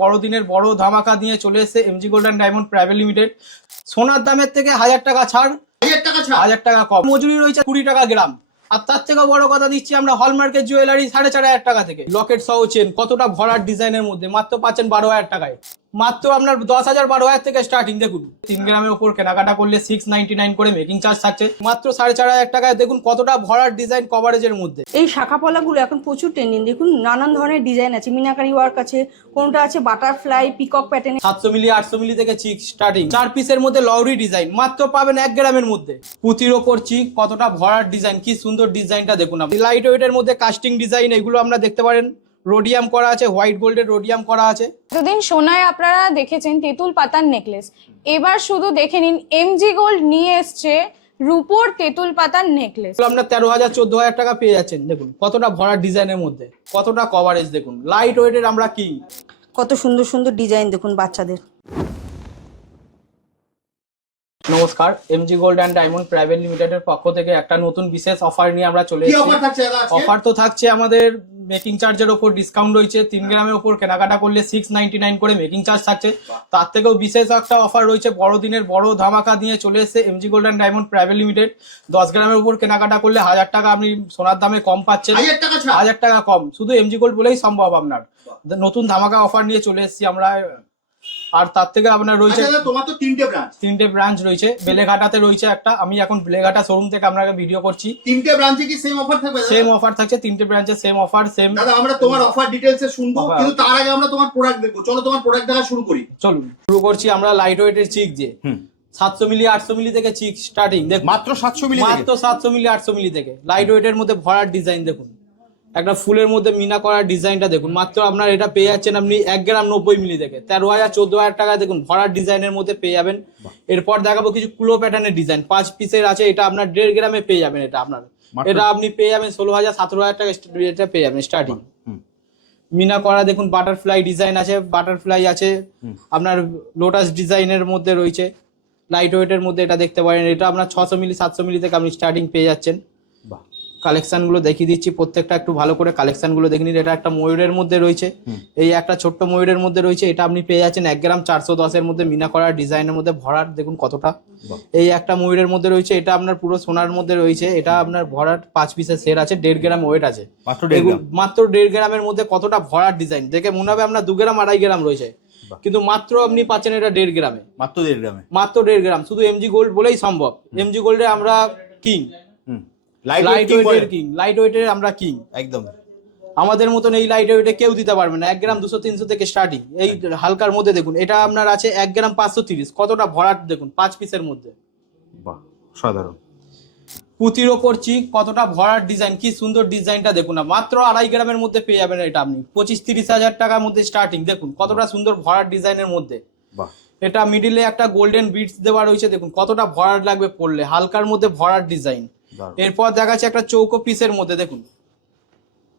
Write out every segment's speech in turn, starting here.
বড়দিনের বড় ধামাকা নিয়ে চলে এসেছে MG gold and diamond private limited. সোনার দামের থেকে 1000 টাকা ছাড়, 1000 টাকা কম। মজুরি রয়েছে 20 টাকা গ্রাম। আর তার থেকেও বড় কথা দিচ্ছি আমরা হলমার্কের জুয়েলারি 4500 টাকা থেকে। লকেট সহ চেন কতটা ভরার ডিজাইনের মধ্যে মাত্র পাচ্ছেন 12,000 টাকায়। মাত্র আপনার 10,000 12,000 থেকে স্টার্টিং। দেখুন 3 গ্রামের উপর কেনাকাটা করলে 699 করে মেকিং চার্জ থাকছে। মাত্র 4,500 টাকায় দেখুন কতটা ভরার ডিজাইন কভারেজের মধ্যে। এই শাখা পলাগুলো এখন প্রচুর ট্রেন্ডিং। দেখুন নানান ধরনের ডিজাইন আছে, মিনাকারি ওয়ার্ক আছে, কোনটা আছে বাটারফ্লাই পিকক প্যাটার্ন। 700 মিলি 800 মিলি থেকে চিক স্টার্টিং। 4 পিসের মধ্যে লউরি ডিজাইন মাত্র পাবেন 1 গ্রামের মধ্যে। পুঁতির ওপর চিক কতটা ভরার ডিজাইন, কি সুন্দর ডিজাইনটা দেখুন আপনি। লাইট ওয়েটের মধ্যে কাস্টিং ডিজাইন এগুলো আমরা দেখতে পারেন। রোডিয়াম করা আছে, হোয়াইট গোল্ডের রোডিয়াম করা আছে। এতদিন সোনায় আপনারা দেখেছেন তেঁতুল পাতার নেকলেস, এবার শুধু দেখে নিন এমজি গোল্ড নিয়ে এসছে রূপোর তেঁতুল পাতার নেকলেস। আপনার 13,000 14,000 টাকা পেয়ে যাচ্ছেন। দেখুন কতটা ভরার ডিজাইনের মধ্যে, কতটা কভারেজ দেখুন। লাইট ওয়েটের আমরা কিং। কত সুন্দর সুন্দর ডিজাইন দেখুন বাচ্চাদের। নমস্কার, MG gold and diamond private লিমিটেডের পক্ষ থেকে একটা নতুন বিশেষ অফার নিয়ে আমরা চলে এসেছি। অফার তো থাকছে আমাদের মেকিং চার্জের ওপর ডিসকাউন্ট রয়েছে। 3 গ্রামের ওপর কেনাকাটা করলে 699 করে মেকিং চার্জ থাকছে। তার থেকেও বিশেষ একটা অফার রয়েছে, বড়দিনের বড় ধামাকা নিয়ে চলে এসেছে MG gold and diamond private limited. 10 গ্রামের উপর কেনাকাটা করলে 1000 টাকা আপনি সোনার দামে কম পাচ্ছেন। 1000 টাকা কম শুধু এমজি গোল্ড বলেই সম্ভব আপনার। নতুন ধামাকা অফার নিয়ে চলে এসেছি আমরা। আর তার থেকে আপনার রয়েছে তোমার তো তিনটে ব্রাঞ্চ রয়েছে। বেলেঘাটাতে রয়েছে একটা, আমি এখন বেলেঘাটা শোরুম থেকে আপনাকে ভিডিও করছি। তিনটে ব্রাঞ্চে কি সেম অফার থাকবে? সেম অফার থাকছে, 3টে ব্রাঞ্চে সেম অফার সেম। দাদা আমরা তোমার অফার ডিটেইলস শুনবো, কিন্তু তার আগে আমরা তোমার প্রোডাক্ট দেখবো। চলো তোমার প্রোডাক্ট দেখা শুরু করি। চলুন শুরু করছি আমরা লাইট ওয়েটের চিক যে 700 মিলি 800 মিলি থেকে চিক স্টার্টিং। দেখুন মাত্র 700 মিলি, মাত্র 700 মিলি 800 মিলি থেকে লাইট ওয়েটের মধ্যে ভরার ডিজাইন দেখুন। একটা ফুলের মধ্যে মিনা করার ডিজাইনটা দেখুন। মাত্র আপনার এটা পেয়ে যাচ্ছেন আপনি 1 গ্রাম 90 মিলি থেকে 13,000 14,000 টাকা দেখুন ভরার ডিজাইনের মধ্যে পেয়ে যাবেন। এরপর দেখাবো কিছু কুলো প্যাটার্নের ডিজাইন 5 পিসের আছে। এটা আপনার 1.5 গ্রামে পেয়ে যাবেন। এটা আপনার এটা আপনি পেয়ে যাবেন 16,000 17,000 টাকা এটা পেয়ে যাবেন স্টার্টিং। মিনা করা দেখুন, বাটারফ্লাই ডিজাইন আছে, বাটারফ্লাই আছে আপনার লোটাস ডিজাইনের মধ্যে রয়েছে। লাইট ওয়েটের মধ্যে এটা দেখতে পারেন। এটা আপনার 600 মিলি 700 মিলি থেকে আপনি স্টার্টিং পেয়ে যাচ্ছেন। কালেকশন গুলো দেখিয়ে দিচ্ছি, প্রত্যেকটা একটু ভালো করে কালেকশন গুলো দেখে নিন। এটা একটা ময়ূরের মধ্যে রয়েছে, এই একটা ছোট্ট ময়ূরের মধ্যে রয়েছে। এটা আপনি পেয়ে যাচ্ছেন 1 গ্রাম 410 এর মধ্যে মিনা করার ডিজাইনের মধ্যে ভরার দেখুন কতটা। এই একটা ময়ূরের মধ্যে রয়েছে, এটা আপনার পুরো সোনার মধ্যে রয়েছে। এটা আপনার ভরার 5 পিসের সেট আছে, 1.5 গ্রাম ওয়েট আছে। মাত্র 1.5 গ্রামের মধ্যে কতটা ভরার ডিজাইন দেখে মনে হবে আপনার 2 গ্রাম 2.5 গ্রাম রয়েছে, কিন্তু মাত্র আপনি পাচ্ছেন এটা 1.5 গ্রামে। মাত্র 1.5 গ্রাম শুধু এমজি গোল্ড বলেই সম্ভব। এমজি গোল্ডে আমরা কিং, লাইট ওয়েটের আমরা কিং একদম। আমাদের মতন এই লাইট ওয়েটে কেউ দিতে পারবে না। 1 গ্রাম 200-300 থেকে স্টার্টিং। এই হালকার মধ্যে দেখুন এটা আপনার আছে 1 গ্রাম 530। কতটা ভরাট দেখুন 5 পিসের মধ্যে। বাহ সাধারণ। পুঁতির ওপর চিক কতটা ভরার ডিজাইন, কি সুন্দর ডিজাইনটা দেখুন না। মাত্র 2.5 গ্রামের মধ্যে পেয়ে যাবেন এটা আপনি 25-30 হাজার টাকার মধ্যে স্টার্টিং। দেখুন কতটা সুন্দর ভরার ডিজাইনের মধ্যে। এটা মিডিলে একটা গোল্ডেন বিটস দেওয়া রয়েছে, দেখুন কতটা ভরাট লাগবে পড়লে, হালকার মধ্যে ভরার ডিজাইন। এরপর দেখাচ্ছে একটা চৌকো পিসের মধ্যে দেখুন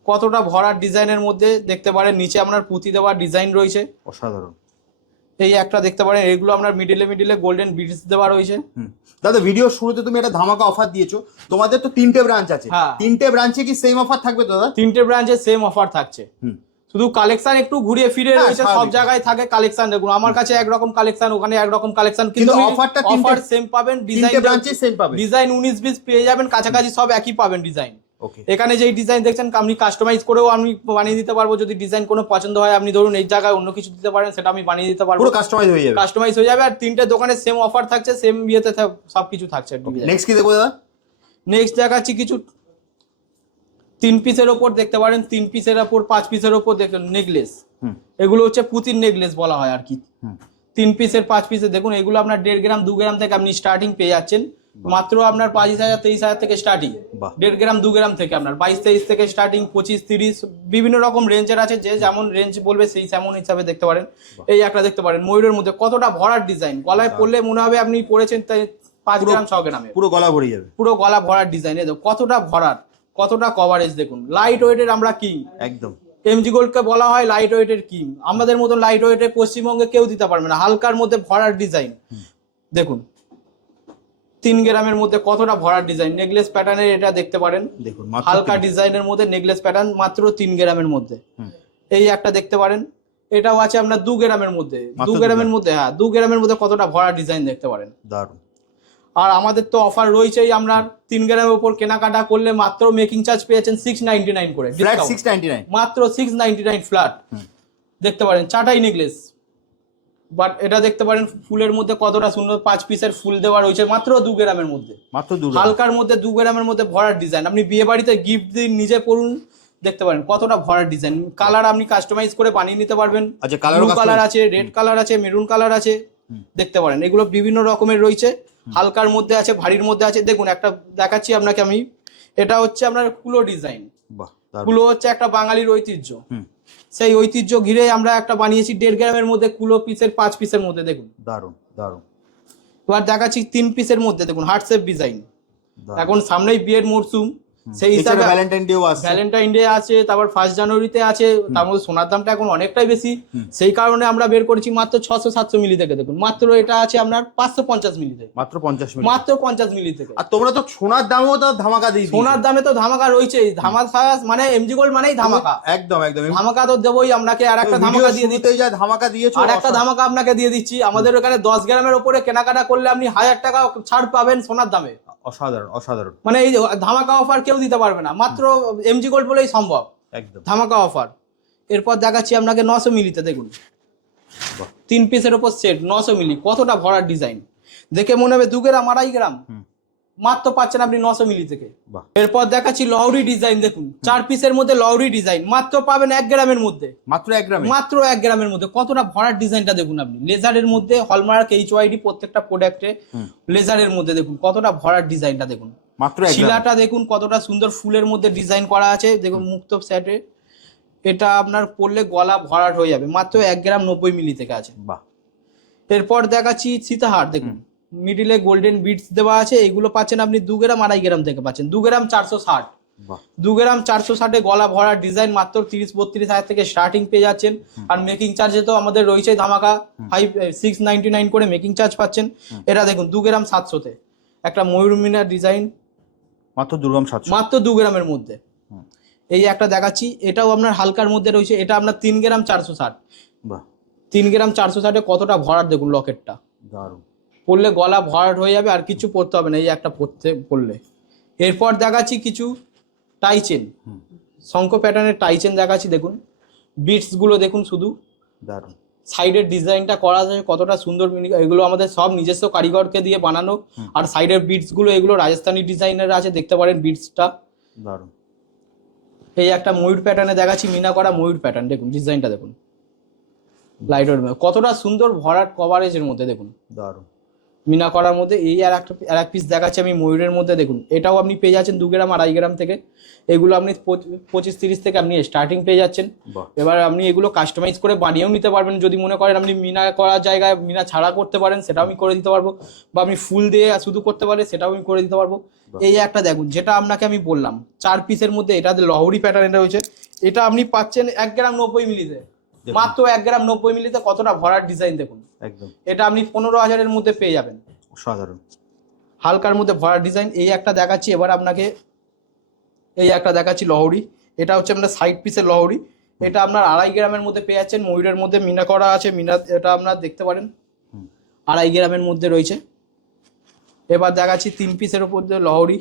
কতটা ভরার ডিজাইনের মধ্যে দেখতে পারেন। নিচে আপনার পুঁতি দেওয়ার ডিজাইন রয়েছে অসাধারণ। এই একটা দেখতে পারেন, এগুলো আপনার মিডিলে গোল্ডেন বিটস দেওয়া রয়েছে। দাদা ভিডিও শুরুতে তুমি একটা ধামাকা অফার দিয়েছো। তোমাদের তো 3টে ব্রাঞ্চ আছে, 3টে ব্রাঞ্চে কি সেম অফার থাকবে দাদা? 3টে ব্রাঞ্চে সেম অফার থাকছে, শুধু কালেকশন একটু ঘুরিয়ে ফিরে রয়েছে। সব জায়গায় থাকে কালেকশন দেখুন। আমার কাছে একরকম কালেকশন, ওখানে একরকম কালেকশন, কিন্তু অফার সেম পাবেন। ডিজাইন 19-20 পেয়ে যাবেন, কাছাকাছি সব একই পাবেন ডিজাইন। এখানে যে ডিজাইন দেখছেন আপনি কাস্টমাইজ করেও আমি বানিয়ে দিতে পারবো। যদি ডিজাইন কোনো পছন্দ হয় আপনি ধরুন এই জায়গায় অন্য কিছু দিতে পারেন, সেটা আমি বানিয়ে দিতে পারবো, কাস্টমাইজ হয়ে যাবে। আর 3টে দোকানে সেম অফার থাকছে, সেম বিয়েতে সবকিছু থাকছে। নেক্সট কি দেখবো দাদা? নেক্সট দেখাচ্ছি কিছু 3 পিসের ওপর দেখতে পারেন। 3 পিসের ওপর 5 পিসের ওপর দেখুন নেকলেস। এগুলো হচ্ছে পুঁতির নেকলেস বলা হয় আর কি। 3 পিসের 5 পিসের দেখুন, এগুলো আপনার 1.5 গ্রাম 2 গ্রাম থেকে আপনি স্টার্টিং পেয়ে যাচ্ছেন। মাত্র আপনার 25,000 23,000 থেকে স্টার্টিং। 1.5 গ্রাম 2 গ্রাম থেকে আপনার 22-23 থেকে স্টার্টিং, 25-30 বিভিন্ন রকম রেঞ্জের আছে। যে যেমন রেঞ্জ বলবে সেই তেমন হিসাবে দেখতে পারেন। এই একটা দেখতে পারেন ময়ূরের মধ্যে কতটা ভরার ডিজাইন, গলায় পরলে মনে হবে আপনি পরেছেন 5 গ্রাম 6 গ্রামে, পুরো গলা ভরে যাবে, পুরো গলা ভরার ডিজাইন। কতটা ভরার, কতটা কভারেজ দেখুন। লাইট ওয়েটের আমরা কিং একদম। এমজি গোল্ডকে বলা হয় লাইট ওয়েটের কিং। আমাদের মতন লাইট ওয়েটের পশ্চিমবঙ্গে কেউ দিতে পারবে না। হালকার মধ্যে ভরার ডিজাইন দেখুন, 3 গ্রামের মধ্যে কতটা ভরার ডিজাইন। নেকলেস প্যাটার্নের এটা দেখতে পারেন, দেখুন হালকা ডিজাইনের মধ্যে নেকলেস প্যাটার্ন মাত্র 3 গ্রামের মধ্যে। এই একটা দেখতে পারেন, এটাও আছে আপনার 2 গ্রামের মধ্যে, 2 গ্রামের মধ্যে, হ্যাঁ 2 গ্রামের মধ্যে কতটা ভরা ডিজাইন দেখতে পারেন। দারুণ। আর আমাদের তো অফার রয়েছেই, আমরা 3 গ্রামের উপর কেনাকাটা করলে মাত্র মেকিং চার্জ পেয়েছেন 699 করে, ফ্ল্যাট 699, মাত্র 699 ফ্ল্যাট। দেখতে পারেন চাটাই নেকলেস, বাট এটা দেখতে পারেন ফুলের মধ্যে কতটা সুন্দর 5 পিসের ফুল দেওয়া রয়েছে মাত্র 2 গ্রামের মধ্যে, মাত্র 2 হালকার মধ্যে 2 গ্রামের মধ্যে ভরার ডিজাইন। আপনি বিয়ে বাড়িতে গিফট দিন, নিজে পরুন, দেখতে পারেন কতটা ভরার ডিজাইন। কালার আপনি কাস্টমাইজ করে বানিয়ে নিতে পারবেন। আচ্ছা, কালার আছে, রেড কালার আছে, মেরুন কালার আছে, দেখতে পারেন এগুলো বিভিন্ন রকমের রয়েছে। হালকার মধ্যে আছে, ভারীর মধ্যে আছে। দেখুন একটা দেখাচ্ছি আপনাকে আমি, এটা হচ্ছে আপনার কুলো ডিজাইন। কুলো হচ্ছে একটা বাঙালির ঐতিহ্য, সেই ঐতিহ্য ঘিরে আমরা একটা বানিয়েছি 1.5 গ্রামের মধ্যে কুলো পিসের 5 পিসের মধ্যে। দেখুন দারুণ দারুণ। এবার দেখাচ্ছি 3 পিসের মধ্যে, দেখুন হার্ট শেপ ডিজাইন। এখন সামনেই বিয়ের মরশুম, সেই হিসাবে ভ্যালেন্টাইন ডে আছে, তারপর 1 জানুয়ারিতে আছে, তার মধ্যে সোনার দামটা এখন অনেকটাই বেশি, সেই কারণে আমরা বের করেছি মাত্র 600-700 মিলি থেকে। দেখুন মাত্র এটা আছে আপনার 550 মিলি থেকে, মাত্র 50 মিলি, মাত্র 50 মিলি থেকে। আর তোমরা তো সোনার দামেও তো ধামাকা দিয়েছো। সোনার দামে তো ধামাকা রয়েছেই, ধামাকা মানে এমজি গোল্ড মানেই ধামাকা। একদম একদম ধামাকা তো দেবই আপনাকে। আর একটা ধামাকা দিয়ে দিতে, যা ধামাকা দিয়েছো, আর একটা ধামাকা আপনাকে দিয়ে দিচ্ছি। আমাদের ওখানে 10 গ্রামের উপরে কেনাকাটা করলে আপনি 1000 টাকা ছাড় পাবেন সোনার দামে। অসাধারণ অসাধারণ, মানে এই ধামাকা অফার কেউ দিতে পারবে না, মাত্র এমজি গোল্ড বলেই সম্ভব একদম ধামাকা অফার। এরপর দেখাচ্ছি আপনাকে 900 মিলিতে। দেখুন 3 পিসের উপর সেট 900 মিলি, কতটা ভরার ডিজাইন। দেখে মনে হবে 2 গ্রাম 2.5 গ্রাম, মাত্র পাচ্ছেন আপনি 900 মিলি থেকে। এরপর দেখাচ্ছি লহরি ডিজাইন। দেখুন 4 পিসের মধ্যে লহরি ডিজাইন, মাত্র পাবেন 1 গ্রামের মধ্যে, মাত্র 1 গ্রামে, মাত্র 1 গ্রামের মধ্যে। কতটা ভরার ডিজাইনটা দেখুন আপনি, লেজারের মধ্যে হলমার্ক এইচওয়াইডি প্রত্যেকটা প্রোডাক্টে লেজারের মধ্যে। দেখুন কতটা ভরার ডিজাইনটা দেখুন, মাত্র 1 গ্রাম। শিলাটা দেখুন কতটা সুন্দর ফুলের মধ্যে ডিজাইন করা আছে। দেখুন মুক্ত সেটে এটা আপনার পরলে গলা ভরাট হয়ে যাবে, মাত্র 1 গ্রাম 90 মিলি থেকে আছে। বাহ। এরপর দেখাচ্ছি সীতাহার। দেখুন মিডিলে গোল্ডেন বিটস দেওয়া আছে, এগুলো পাচ্ছেন আপনি 2 গ্রাম 2.5 গ্রাম থেকে পাচ্ছেন 2 গ্রাম 460। 2 গ্রাম 460 গলা ভরার ডিজাইন মাত্র 30-32 হাজার থেকে স্টার্টিং পেয়ে যাচ্ছেন। আর মেকিং চার্জে তো আমাদের রয়েছে ধামাকা 699 করে মেকিং চার্জ পাচ্ছেন। এটা দেখুন 2 গ্রাম 700-তে একটা ময়ূরমিনা ডিজাইন, মাত্র 2 গ্রাম 700, মাত্র 2 গ্রামের মধ্যে। এই একটা দেখাচ্ছি, এটাও আপনার হালকার মধ্যে রয়েছে, এটা আপনার 3 গ্রাম 460। বাহ। 3 গ্রাম 460-এ কতটা ভরাট দেখুন লকেটটা, দারুণ। পরলে গলা ভরাট হয়ে যাবে, আর কিছু পরতে হবে না, এই একটা পরলে। এরপর দেখাচ্ছি কিছু টাইচেন, শঙ্খ প্যাটার্নের টাইচেন দেখাচ্ছি। দেখুন বিটস গুলো দেখুন, শুধু দারুণ। সাইডের ডিজাইনটা করা আছে কতটা সুন্দর। এগুলো আমাদের সব নিজস্ব কারিগরকে দিয়ে বানানো। আর সাইডের বিটস গুলো এগুলো রাজস্থানি ডিজাইনের আছে, দেখতে পারেন বিটসটা দারুণ। এই একটা ময়ূর প্যাটার্নে দেখাচ্ছি, মিনা করা ময়ূর প্যাটার্ন। দেখুন ডিজাইনটা দেখুন, লাইটের কতটা সুন্দর ভরাট কভারেজের মধ্যে। দেখুন দারুণ মিনা করার মধ্যে। এই আর এক পিস দেখাচ্ছি আমি ময়ূরের মধ্যে। দেখুন এটাও আপনি পেয়ে যাচ্ছেন 2 গ্রাম 2.5 গ্রাম থেকে। এগুলো আপনি 25-30 থেকে আপনি স্টার্টিং পেয়ে যাচ্ছেন। এবার আপনি এগুলো কাস্টমাইজ করে বানিয়েও নিতে পারবেন, যদি মনে করেন আপনি মিনা করার জায়গায় মিনা ছাড়া করতে পারেন, সেটাও আমি করে দিতে পারবো। বা আপনি ফুল দিয়ে শুধু করতে পারেন, সেটাও আমি করে দিতে পারবো। এই একটা দেখুন, যেটা আপনাকে আমি বললাম 4 পিসের মধ্যে, এটা লহরি প্যাটার্নটা রয়েছে। এটা আপনি পাচ্ছেন 1 গ্রাম 90 মিলিতে, মাত্র 1 গ্রাম 90 মিলিতে। কতটা ভরার ডিজাইন দেখুন, একদম। এটা আপনি 15,000-এর মধ্যে পেয়ে যাবেন, সাধারণ হালকার মধ্যে ভরার ডিজাইন। এই একটা দেখাচ্ছি এবার আপনাকে, এই একটা দেখাচ্ছি লহরি। এটা হচ্ছে আপনার সাইড পিসের লহরি। এটা আপনার 2.5 গ্রামের মধ্যে পেয়ে যাচ্ছেন, ময়ূরের মধ্যে মিনা করা আছে। মিনা এটা আপনার দেখতে পারেন 2.5 গ্রামের মধ্যে রয়েছে। এবার দেখাচ্ছি 3 পিসের উপর দিয়ে লহরি,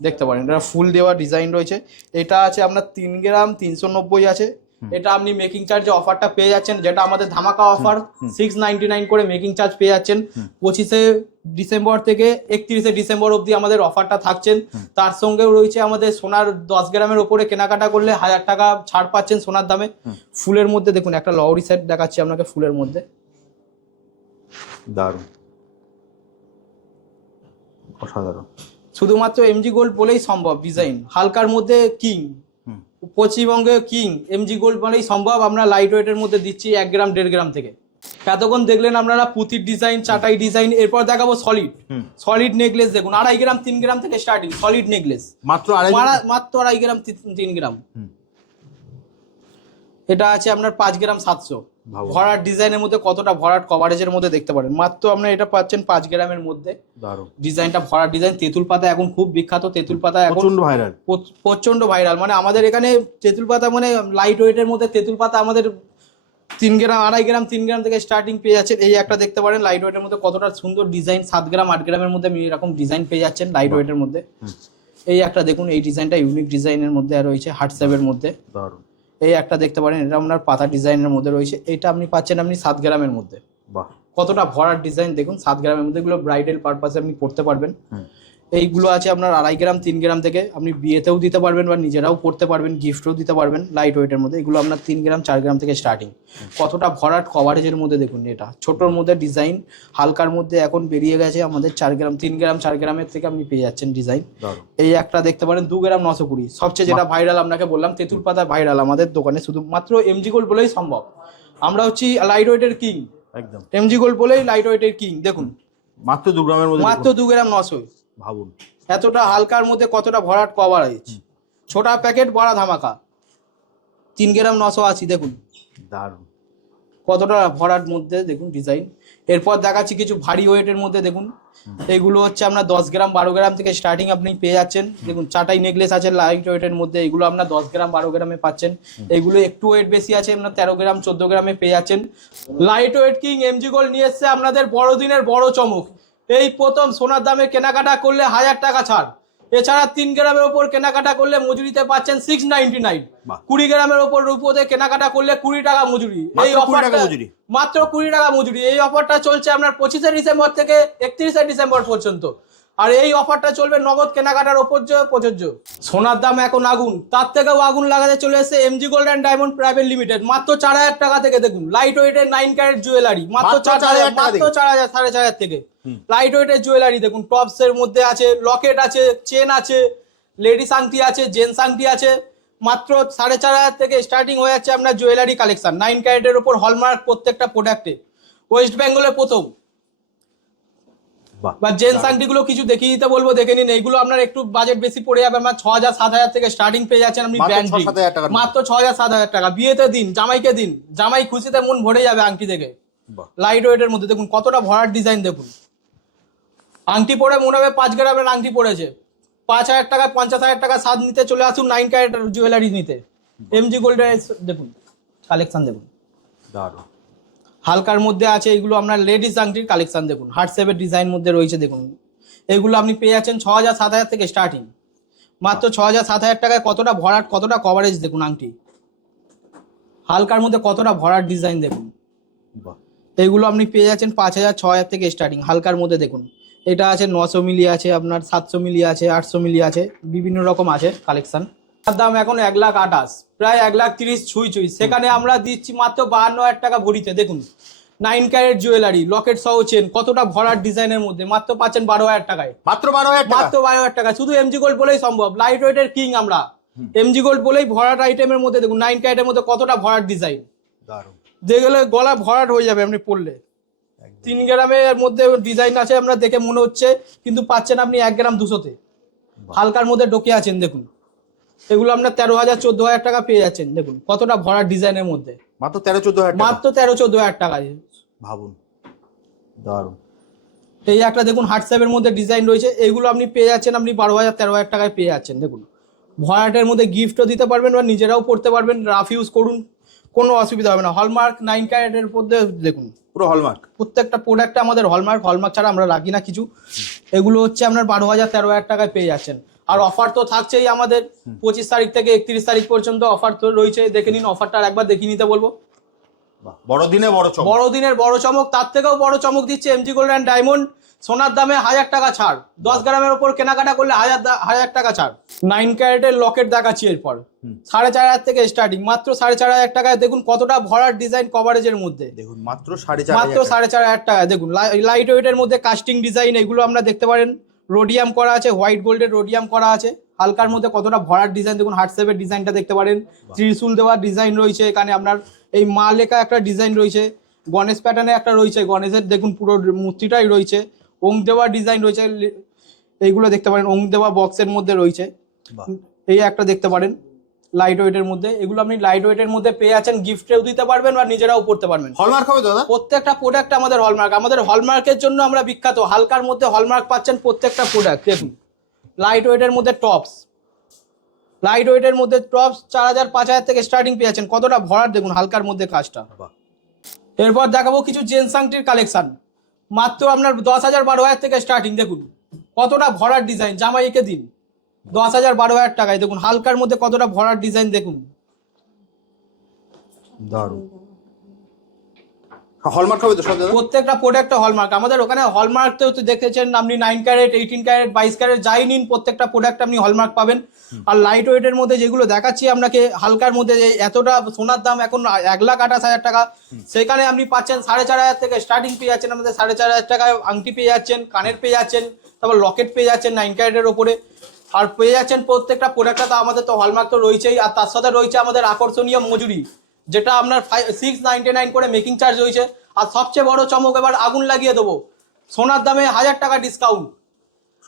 দেখতে পারেন এটা ফুল দেওয়া ডিজাইন রয়েছে। এটা আছে আপনার 3 গ্রাম 390 আছে। এটা আপনি মেকিং চার্জে অফারটা পেয়ে যাচ্ছেন, যেটা আমাদের ধামাকা অফার 699 করে মেকিং চার্জ পেয়ে যাচ্ছেন। 25শে ডিসেম্বর থেকে 31শে ডিসেম্বর অবধি আমাদের অফারটা থাকছেন। তার সঙ্গেও রয়েছে আমাদের সোনার 10 গ্রামের উপরে কেনাকাটা করলে 1000 টাকা ছাড় পাচ্ছেন সোনার দামে। ফুলের মধ্যে দেখুন একটা লহরি সেট দেখাচ্ছি আপনাকে ফুলের মধ্যে, দারুণ অসাধারণ। শুধুমাত্র এমজি গোল্ড বলেই সম্ভব ডিজাইন। হালকার মধ্যে কিং, পশ্চিমবঙ্গে কিং এমজি গোল্ড বলেই সম্ভব। আমরা লাইট ওয়েটের মধ্যে দিচ্ছি 1 গ্রাম 1.5 গ্রাম থেকে। এতক্ষণ দেখলেন আপনারা পুঁতির ডিজাইন, চাটাই ডিজাইন। এরপর দেখাবো সলিড নেকলেস। দেখুন 2.5 গ্রাম 3 গ্রাম থেকে স্টার্টিং সলিড নেকলেস, মাত্র 2.5 গ্রাম 3 গ্রাম। এটা আছে আপনার 5 গ্রাম 700। ভরাট ডিজাইনের মধ্যে কতটা ভরাট কভারেজের মধ্যে দেখতে পারেন। মাত্র আপনার এটা পাচ্ছেন 5 গ্রামের মধ্যে। ডিজাইনটা ভরাট ডিজাইন। তেঁতুল পাতা এখন খুব বিখ্যাত, তেঁতুল পাতা এখন প্রচন্ড ভাইরাল। মানে আমাদের এখানে তেঁতুল পাতা মানে লাইট ওয়েটের মধ্যে তেঁতুল পাতা আমাদের 3 গ্রাম 2.5 গ্রাম 3 গ্রাম থেকে স্টার্টিং পেয়ে যাচ্ছেন। এই একটা দেখতে পারেন লাইট ওয়েটের মধ্যে কতটা সুন্দর ডিজাইন, 7 গ্রাম 8 গ্রামের মধ্যে আপনি এরকম ডিজাইন পেয়ে যাচ্ছেন লাইট ওয়েটের মধ্যে। এই একটা দেখুন, এই ডিজাইনটা ইউনিক ডিজাইনের মধ্যে রয়েছে, হার্ট শেপের মধ্যে। দারুণ। এই একটা দেখতে পারেন, এটা আপনার পাতা ডিজাইনের মধ্যে রয়েছে। এটা আপনি পাচ্ছেন আপনি 7 গ্রামের মধ্যে। বাহ, কতটা ভরার ডিজাইন দেখুন 7 গ্রামের মধ্যে। এগুলো ব্রাইডাল পারপাসে আপনি পড়তে পারবেন। এইগুলো আছে আপনার 2.5 গ্রাম 3 গ্রাম থেকে, আপনি বিয়েতেও দিতে পারবেন বা নিজেরাও পড়তে পারবেন, গিফটও দিতে পারবেন লাইট ওয়েটের মধ্যে। এগুলো আপনার 3 গ্রাম 4 গ্রাম থেকে স্টার্টিং। কতটা ভরাট কভারেজের মধ্যে দেখুন, এটা ছোটোর মধ্যে ডিজাইন, হালকার মধ্যে এখন বেরিয়ে গেছে আমাদের 4 গ্রাম 3 গ্রাম 4 গ্রামের থেকে আপনি পেয়ে যাচ্ছেন ডিজাইন। এই একটা দেখতে পারেন 2 গ্রাম 920। সবচেয়ে যেটা ভাইরাল আপনাকে বললাম, তেঁতুল পাতা ভাইরাল আমাদের দোকানে শুধুমাত্র এমজি গোল্ড বলেই সম্ভব। আমরা হচ্ছি লাইট ওয়েটের কিং, একদম এমজি গোল্ড বলেই লাইট ওয়েটের কিং। দেখুন মাত্র 2 গ্রামের মধ্যে, মাত্র 2 গ্রাম 900। ভাবুন এতটা হালকার মধ্যে কতটা ভরাট কভারেজ, ছোটা প্যাকেট বড় ধামাকা। 3 গ্রাম 980 দেখুন দারুণ। কতটা ভরাট মধ্যে দেখুন ডিজাইন। এরপর দেখাচ্ছি কিছু ভারী ওয়েটের মধ্যে দেখুন, এইগুলো হচ্ছে আপনার 10 গ্রাম 12 গ্রাম থেকে স্টার্টিং আপনি পেয়ে যাচ্ছেন। দেখুন চাটাই নেকলেস আছে লাইট ওয়েটের মধ্যে, এগুলো আপনার 10 গ্রাম 12 গ্রামে পাচ্ছেন। এইগুলো একটু ওয়েট বেশি আছে, আপনার 13 গ্রাম 14 গ্রামে পেয়ে যাচ্ছেন। Light weight king MG gold নিয়ে এসছে আপনাদের বড়দিনের বড় চমক। এই প্রথম সোনার দামে কেনাকাটা করলে 1000 টাকা ছাড়। এছাড়া 3 গ্রামের ওপর কেনাকাটা করলে মজুরিতে পাচ্ছেন 699। 20 গ্রামের ওপর রূপোতে কেনাকাটা করলে 20 টাকা মজুরি। এই অফারটা মাত্র 20 টাকা মজুরি। এই অফারটা চলছে আপনার 25শে ডিসেম্বর থেকে 31শে ডিসেম্বর পর্যন্ত। আর এই অফারটা চলবে নগদ কেনাকাটার ওপর প্রযোজ্য। সোনার দাম এখন আগুন, তার থেকেও আগুন লাগাতে চলে এসেছে MG gold and diamond private limited. মাত্র 4000 টাকা থেকে দেখুন লাইট ওয়েটের 9 ক্যারেট জুয়েলারি, মাত্র 4000, মাত্র 4000 4500 থেকে লাইট ওয়েটের জুয়েলারি দেখুন। টপস এর মধ্যে আছে, লকেট আছে, চেন আছে, লেডিস আংটি আছে, জেন্টস আংটি আছে। মাত্র 4500 থেকে স্টার্টিং হয়ে যাচ্ছে আপনার জুয়েলারি কালেকশন 9 ক্যারেটের উপর হলমার্ক প্রত্যেকটা প্রোডাক্টে। ওয়েস্ট বেঙ্গলের প্রথম। বা জেন্টস আংটিগুলো কিছু দেখিয়ে দিতে বলবো, দেখে নিন। এইগুলো আপনার একটু বাজেট বেশি পড়ে যাবে, আপনার 6000 7000 থেকে স্টার্টিং পেয়ে যাচ্ছেন আপনি ব্র্যান্ড মাত্র 6000 7000 টাকা। বিয়েতে দিন, জামাইকে দিন, জামাই খুশিতে মন ভরে যাবে আংটি দেখে। লাইট ওয়েটের মধ্যে দেখুন কতটা ভরাট ডিজাইন দেখুন। আংটি পরে মনে হবে 5 গ্রামের আংটি পড়েছে। 5000 টাকা 50000 টাকা স্বাদ নিতে চলে আসুন 9 ক্যারেট জুয়েলারি নিতে। এমজি গোল্ডের দেখুন কালেকশন দেখুন দারুণ। হালকার মধ্যে আছে, এগুলো আপনার লেডিস আংটির কালেকশন দেখুন, হার্ট শেপের ডিজাইন মধ্যে রয়েছে দেখুন। এগুলো আপনি পেয়ে যাচ্ছেন 6000 7000 থেকে স্টার্টিং। মাত্র 6000 7000 টাকায় কতটা ভরাট, কতটা কভারেজ দেখুন আংটি। হালকার মধ্যে কতটা ভরাট ডিজাইন দেখুন। এইগুলো আপনি পেয়ে যাচ্ছেন 5000 6000 থেকে স্টার্টিং। হালকার মধ্যে দেখুন এটা আছে 900 মিলি আছে, আপনার 700 মিলি আছে, 800 মিলি আছে, বিভিন্ন রকম আছে কালেকশন। তার দাম এখন 1,28,000, প্রায় 1,30,000 ছুঁই। সেখানে আমরা দিচ্ছি মাত্র 52,000 টাকা ভরিতে। দেখুন 9 ক্যারেট জুয়েলারি, লকেট সহ চেন, কতটা ভরাট ডিজাইনের মধ্যে মাত্র পাচ্ছেন 12,000 টাকায়। মাত্র 12,000 টাকা, মাত্র 12,000 টাকা। শুধু এমজি গোল্ড বলেই সম্ভব, লাইট ওয়েটের কিং আমরা। এমজি গোল্ড বলেই ভরাট আইটেমের মধ্যে দেখুন 9 ক্যারেটের মধ্যে কতটা ভরাট ডিজাইন। দারুণ। যেগুলো গলা ভরাট হয়ে যাবে আপনি পরলে। 3 গ্রামের মধ্যে ডিজাইন আছে আমরা দেখে মনে হচ্ছে, কিন্তু পাচ্ছেন আপনি 1 গ্রাম 200-তে। হালকার মধ্যে ডোকে আছেন দেখুন। এগুলো আপনার 13,000 14,000 টাকা পেয়ে যাচ্ছেন। দেখুন কতটা ভরাট ডিজাইনের মধ্যে, মাত্র 13-14,000 টাকা, মাত্র 13-14,000 টাকায়। ভাবুন দারুণ। এই একটা দেখুন হার্ট শেপের মধ্যে ডিজাইন রয়েছে, এগুলো আপনি পেয়ে যাচ্ছেন আপনি 12,000 13,000 টাকায় পেয়ে যাচ্ছেন। দেখুন ভরাটের মধ্যে গিফটও দিতে পারবেন বা নিজেরাও পড়তে পারবেন, রাফ ইউজ করুন, কোনো অসুবিধা হবে না। হলমার্ক 9 ক্যারেটের মধ্যে দেখুন পুরো হলমার্ক, প্রত্যেকটা প্রোডাক্টে আমাদের হলমার্ক ছাড়া আমরা রাখি না কিছু। এগুলো হচ্ছে আপনার 12,000 13,000 টাকায় পেয়ে যাচ্ছেন। আর অফার তো থাকছেই আমাদের 25 তারিখ থেকে 31 তারিখ পর্যন্ত অফার তো রয়েছে। দেখে নিন অফারটা একবার দেখিয়ে নিতে বলবো। বড়দিনের বড় চমক, বড়দিনের বড় চমক। তার থেকেও বড় চমক দিচ্ছে এমজি গোল্ড অ্যান্ড ডায়মন্ড। সোনার দামে 1000 টাকা ছাড়, 10 গ্রামের ওপর কেনাকাটা করলে 1000 টাকা ছাড়। 9 ক্যারেটের লকেট দেখাচ্ছি এরপর 4,500 থেকে স্টার্টিং, মাত্র 4,500 টাকায়। দেখুন কতটা ভরাট ডিজাইন কভারেজের মধ্যে, দেখুন মাত্র 4,500, মাত্র 4,500 টাকা। দেখুন লাইট ওয়েটের মধ্যে কাস্টিং ডিজাইন, এগুলো আমরা দেখতে পারেন। রোডিয়াম করা আছে, হোয়াইট গোল্ডের রোডিয়াম করা আছে। হালকার মধ্যে কতটা ভরাট ডিজাইন দেখুন, হার্ট শেপের ডিজাইনটা দেখতে পারেন। ত্রিশূল দেওয়ার ডিজাইন রয়েছে এখানে, আপনার এই মা লেখা একটা ডিজাইন রয়েছে। গণেশ প্যাটার্নে একটা রয়েছে, গণেশের দেখুন পুরো মূর্তিটাই রয়েছে। ওং দেওয়ার ডিজাইন রয়েছে, এইগুলো দেখতে পারেন। ওং দেওয়া বক্সের মধ্যে রয়েছে, এই একটা দেখতে পারেন লাইট ওয়েটের মধ্যে। এগুলো আপনি লাইট ওয়েটের মধ্যে পেয়ে আছেন, গিফটেও দিতে পারবেন বা নিজেরাও পড়তে পারবেন। হলমার্ক হবে দাদা, প্রত্যেকটা প্রোডাক্ট আমাদের হলমার্ক। আমাদের হলমার্কের জন্য আমরা বিখ্যাত। হালকার মধ্যে হলমার্ক পাচ্ছেন প্রত্যেকটা প্রোডাক্ট। দেখুন লাইট ওয়েটের মধ্যে টপস, লাইট ওয়েটের মধ্যে টপস 4,000 5,000 থেকে স্টার্টিং পেয়ে যাচ্ছেন। কতটা ভরাট দেখুন হালকার মধ্যে কাজটা। এরপর দেখাবো কিছু জেন্টস আংটির কালেকশন, মাত্র আপনার 10,000 12,000 থেকে স্টার্টিং। দেখুন কতটা ভরার ডিজাইন, জামাইকে দিন 10,000 12,000 টাকায়। দেখুন হালকার মধ্যে কতটা ভরার ডিজাইন দেখুন, দারুণ। হলমার্ক হবে তো সব দাদা? প্রত্যেকটা প্রোডাক্টে হলমার্ক। আমাদের ওখানে হলমার্কতেও তো দেখেছেন আপনি 9 ক্যারেট 18 ক্যারেট 22 ক্যারেট যাই নিন, প্রত্যেকটা প্রোডাক্ট আপনি হলমার্ক পাবেন। আর লাইট ওয়েটের মধ্যে যেগুলো দেখাচ্ছি আপনাকে হালকার মধ্যে, যে এতটা সোনার দাম এখন 1,28,000 টাকা, সেখানে আপনি পাচ্ছেন 4,500 থেকে স্টার্টিং পেয়ে যাচ্ছেন। আমাদের 4,500 টাকায় আংটি পেয়ে যাচ্ছেন, কানের পেয়ে যাচ্ছেন, তারপর লকেট পেয়ে যাচ্ছেন 9 ক্যারেটের ওপরে। আর পেয়ে যাচ্ছেন প্রত্যেকটা প্রোডাক্টটা তো আমাদের তো হলমার্ক তো রয়েছেই, আর তার সাথে রয়েছে আমাদের আকর্ষণীয় মজুরি, যেটা আপনার 699 করে মেকিং চার্জ রয়েছে। আর সবচেয়ে বড় চমক, এবার আগুন লাগিয়ে দেবো, সোনার দামে 1,000 টাকা ডিসকাউন্ট,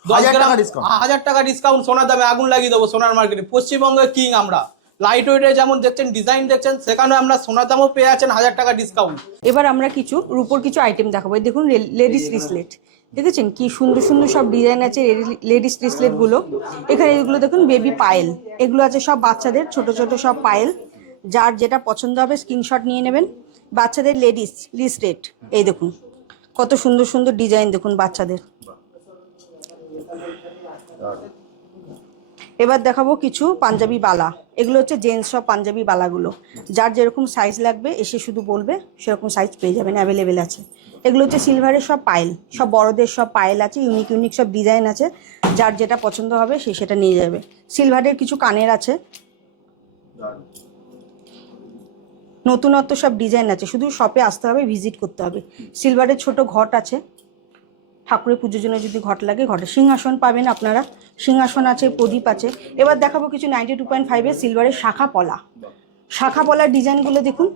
10,000 টাকা ডিসকাউন্ট সোনার দামে আগুন লাগিয়ে দেবো সোনার মার্কেটে। পশ্চিমবঙ্গের কিং আমরা, লাইট ওয়েটে যেমন দেখছেন ডিজাইন দেখছেন, সেখানে আমরা সোনার দামও পেয়ে যাচ্ছেন 1,000 টাকা ডিসকাউন্ট। এবার আমরা কিছু রূপোর কিছু আইটেম দেখাবো। এই দেখুন লেডিস রিসলেট, দেখেছেন কি সুন্দর সুন্দর সব ডিজাইন আছে লেডিস রিসলেট গুলো। এখানে এগুলো দেখুন বেবি পায়েল, এগুলো আছে সব বাচ্চাদের ছোট ছোট সব পায়েল। যার যেটা পছন্দ হবে স্ক্রিনশট নিয়ে নেবেন। বাচ্চাদের লেডিস রিসলেট, এই দেখুন কত সুন্দর সুন্দর ডিজাইন দেখুন বাচ্চাদের। এবার দেখাবো কিছু পাঞ্জাবি বালা, এগুলো হচ্ছে জেন্টস সব পাঞ্জাবি বালাগুলো। যার যেরকম সাইজ লাগবে এসে শুধু বলবে, সেরকম সাইজ পেয়ে যাবেন, অ্যাভেলেবেল আছে। এগুলো হচ্ছে সিলভারের সব পায়েল, সব বড়দের সব পায়েল আছে, ইউনিক ইউনিক সব ডিজাইন আছে। যার যেটা পছন্দ হবে সে সেটা নিয়ে যাবে। সিলভারের কিছু কানের আছে, নতুনত্ব সব ডিজাইন আছে, শুধু শপে আসতে হবে, ভিজিট করতে হবে। সিলভারের ছোট ঘট আছে, ঠাকুরের পুজোর জন্য যদি ঘট লাগে ঘটে। সিংহাসন পাবেন আপনারা, সিংহাসন আছে, প্রদীপ আছে। এবার দেখাবো কিছু 92.5-এর সিলভারের শাখা পলা। শাখা পলার ডিজাইনগুলো দেখুন,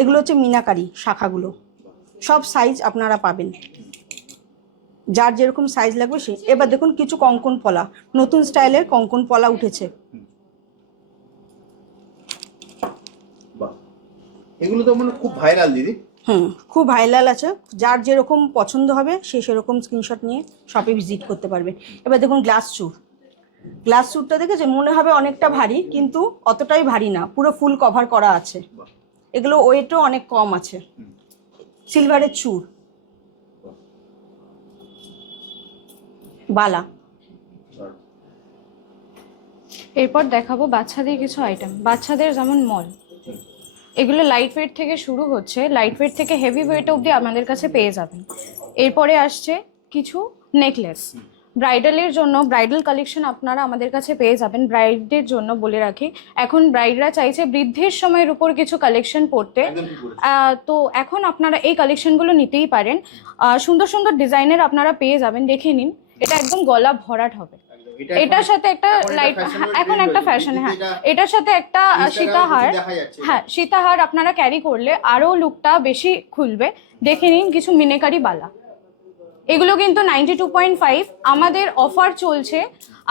এগুলো হচ্ছে মিনাকারি শাখাগুলো, সব সাইজ আপনারা পাবেন, যার যেরকম সাইজ লাগবে সে। এবার দেখুন কিছু কঙ্কন পলা, নতুন স্টাইলের কঙ্কন পলা উঠেছে। এগুলো তো মানে খুব ভাইরাল দিদি। খুব ভাইরাল আছে, যার যেরকম পছন্দ হবে সে সেরকম স্ক্রিনশট নিয়ে শপে ভিজিট করতে পারবে। এবার দেখুন গ্লাস চুর, গ্লাস চুরটা দেখেছে মনে হবে অনেকটা ভারী, কিন্তু অতটাই ভারী না, পুরো ফুল কভার করা আছে। এগুলো ওয়েটও অনেক কম আছে। সিলভারের চুর বালা। এরপর দেখাবো বাচ্চাদের কিছু আইটেম, বাচ্চাদের যেমন মল, এগুলো লাইট ওয়েট থেকে শুরু হচ্ছে, লাইট ওয়েট থেকে হেভি ওয়েট অবধি আমাদের কাছে পেয়ে যাবেন। এরপরে আসছে কিছু নেকলেস, ব্রাইডালের জন্য ব্রাইডাল কালেকশন আপনারা আমাদের কাছে পেয়ে যাবেন। ব্রাইডের জন্য বলে রাখি, এখন ব্রাইডরা চাইছে বৃদ্ধির সময়ের উপর কিছু কালেকশন পড়তে, তো এখন আপনারা এই কালেকশনগুলো নিতেই পারেন। সুন্দর সুন্দর ডিজাইনের আপনারা পেয়ে যাবেন, দেখে নিন। এটা একদম গলা ভরাট হবে, এটার সাথে একটা লাইট, এখন একটা ফ্যাশনে, হ্যাঁ এটার সাথে একটা সীতাহার, হ্যাঁ সীতাহার আপনারা ক্যারি করলে আরো লুকটা বেশি খুলবে। দেখে নিন কিছু মিনেকারি বালা, এগুলো কিন্তু 92.5। আমাদের অফার চলছে,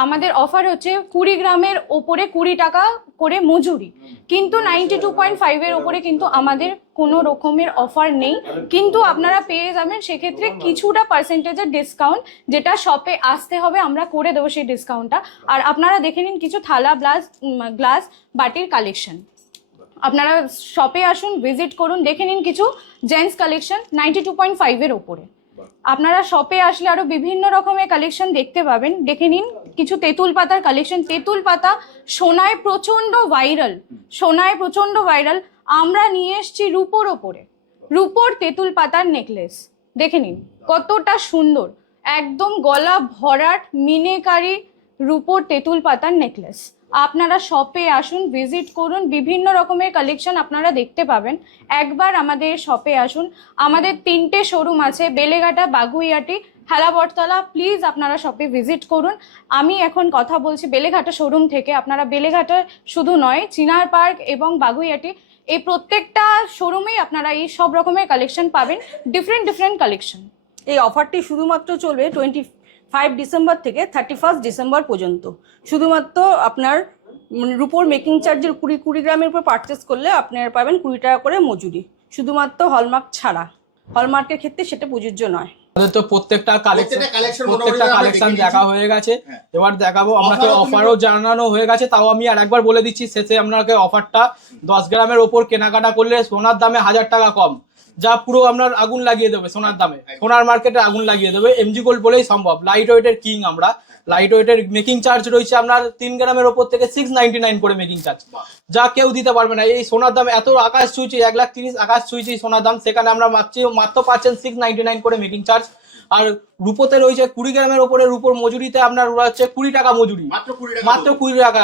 আমাদের অফার হচ্ছে 20 গ্রামের ওপরে 20 টাকা করে মজুরি, কিন্তু 92.5-এর ওপরে কিন্তু আমাদের কোনো রকমের অফার নেই, কিন্তু আপনারা পেয়ে যাবেন সেক্ষেত্রে কিছুটা পার্সেন্টেজের ডিসকাউন্ট, যেটা শপে আসতে হবে, আমরা করে দেবো সেই ডিসকাউন্টটা। আর আপনারা দেখে নিন কিছু থালা গ্লাস বাটির কালেকশন, আপনারা শপে আসুন, ভিজিট করুন, দেখে নিন কিছু জেন্টস কালেকশন 92.5-এর ওপরে। আপনারা শপে আসলে আরো বিভিন্ন রকমের কালেকশন দেখতে পাবেন। দেখে নিন কিছু তেঁতুল পাতার কালেকশন, তেঁতুল পাতা সোনায় প্রচন্ড ভাইরাল, সোনায় প্রচন্ড ভাইরাল। আমরা নিয়ে এসেছি রূপোর ওপরে, রূপোর তেঁতুল পাতার নেকলেস, দেখে নিন কতটা সুন্দর, একদম গলা ভরাট মিনেকারি রূপোর তেঁতুল পাতার নেকলেস। আপনারা শপে আসুন, ভিজিট করুন, বিভিন্ন রকমের কালেকশন আপনারা দেখতে পাবেন। একবার আমাদের শপে আসুন, আমাদের 3টে শোরুম আছে, বেলেঘাটা, বাগুইয়াটি, হালাবটতলা। প্লিজ আপনারা শপে ভিজিট করুন। আমি এখন কথা বলছি বেলেঘাটা শোরুম থেকে, আপনারা বেলেঘাটা শুধু নয়, চিনার পার্ক এবং বাগুইয়াটি, এই প্রত্যেকটা শোরুমেই আপনারা এই সব রকমের কালেকশন পাবেন, ডিফারেন্ট কালেকশন। এই অফারটি শুধুমাত্র চলবে 25 ডিসেম্বর থেকে 31 ডিসেম্বর পর্যন্ত। শুধুমাত্র আপনার রূপোর মেকিং চার্জের 20 গ্রামের উপর পারচেস করলে আপনারা পাবেন 20 টাকা করে মজুরি, শুধুমাত্র হলমার্ক ছাড়া। হলমার্কের ক্ষেত্রে সেটা প্রযোজ্য নয়। আমাদের তো প্রত্যেকটা মোটামুটি কালেকশন আমরা দেখা হয়ে গেছে। হ্যাঁ। এবার দেখাবো, আপনাকে Offer ও অফারও জানানো হয়ে গেছে, তাও আমি আর একবার বলে দিচ্ছি শেষে আপনাকে অফারটা 10 গ্রামের ওপর কেনাকাটা করলে সোনার দামে 1000 টাকা কম, যা পুরো আপনার আগুন লাগিয়ে দেবে সোনার দামে, সোনার মার্কেটে আগুন লাগিয়ে দেবে। এমজি গোল্ড বলেই সম্ভব, লাইট ওয়েটের কিং আমরা। লাইট ওয়েটের মেকিং চার্জ রয়েছে আপনার 3 গ্রামের ওপর থেকে 699 করে মেকিং চার্জ, যা কেউ দিতে পারবে না। এই সোনার দাম এত আকাশ ছুঁইছে, 1,30,000 আকাশ ছুঁইছে সোনার দাম, সেখানে আমরা মাত্র পাচ্ছেন 699 করে মেকিং চার্জ। আর রূপোতে রয়েছে 20 গ্রামের ওপরে রূপোর মজুরিতে আপনার হচ্ছে 20 টাকা মজুরি, মাত্র 20 টাকা।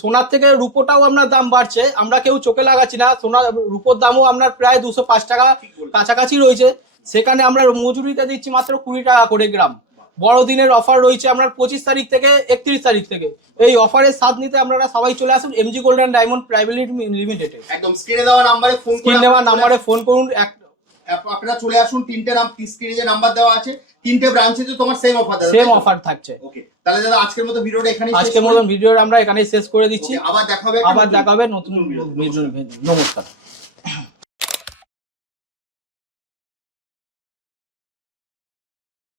সোনার থেকে রূপোটাও আপনার দাম বাড়ছে, আমরা কেউ চোখে লাগাচ্ছি না। সোনার রূপোর দামও আপনার প্রায় 205 টাকা কাছাকাছি রয়েছে, সেখানে আমরা মজুরিটা দিচ্ছি মাত্র 20 টাকা করে গ্রাম। বড়দিনের অফার রয়েছে আপনার 25 তারিখ থেকে 31 তারিখ থেকে। এই অফারের স্বাদ নিতে আপনারা সবাই চলে আসুন MG gold and diamond private লিমিটেডে। একদম স্ক্রিনে দেওয়া নাম্বারে ফোন করুন। আপনারা চলে আসুন। তিনটে স্ক্রিনে যে নাম্বার দেওয়া আছে, তিনটে ব্রাঞ্চে তো তোমার সেম অফার থাকছে। ওকে, তাহলে দাদা আজকের মতো ভিডিওটা এখানেই আমরা এখানেই শেষ করে দিচ্ছি। আবার দেখা হবে নতুন ভিডিও। নমস্কার।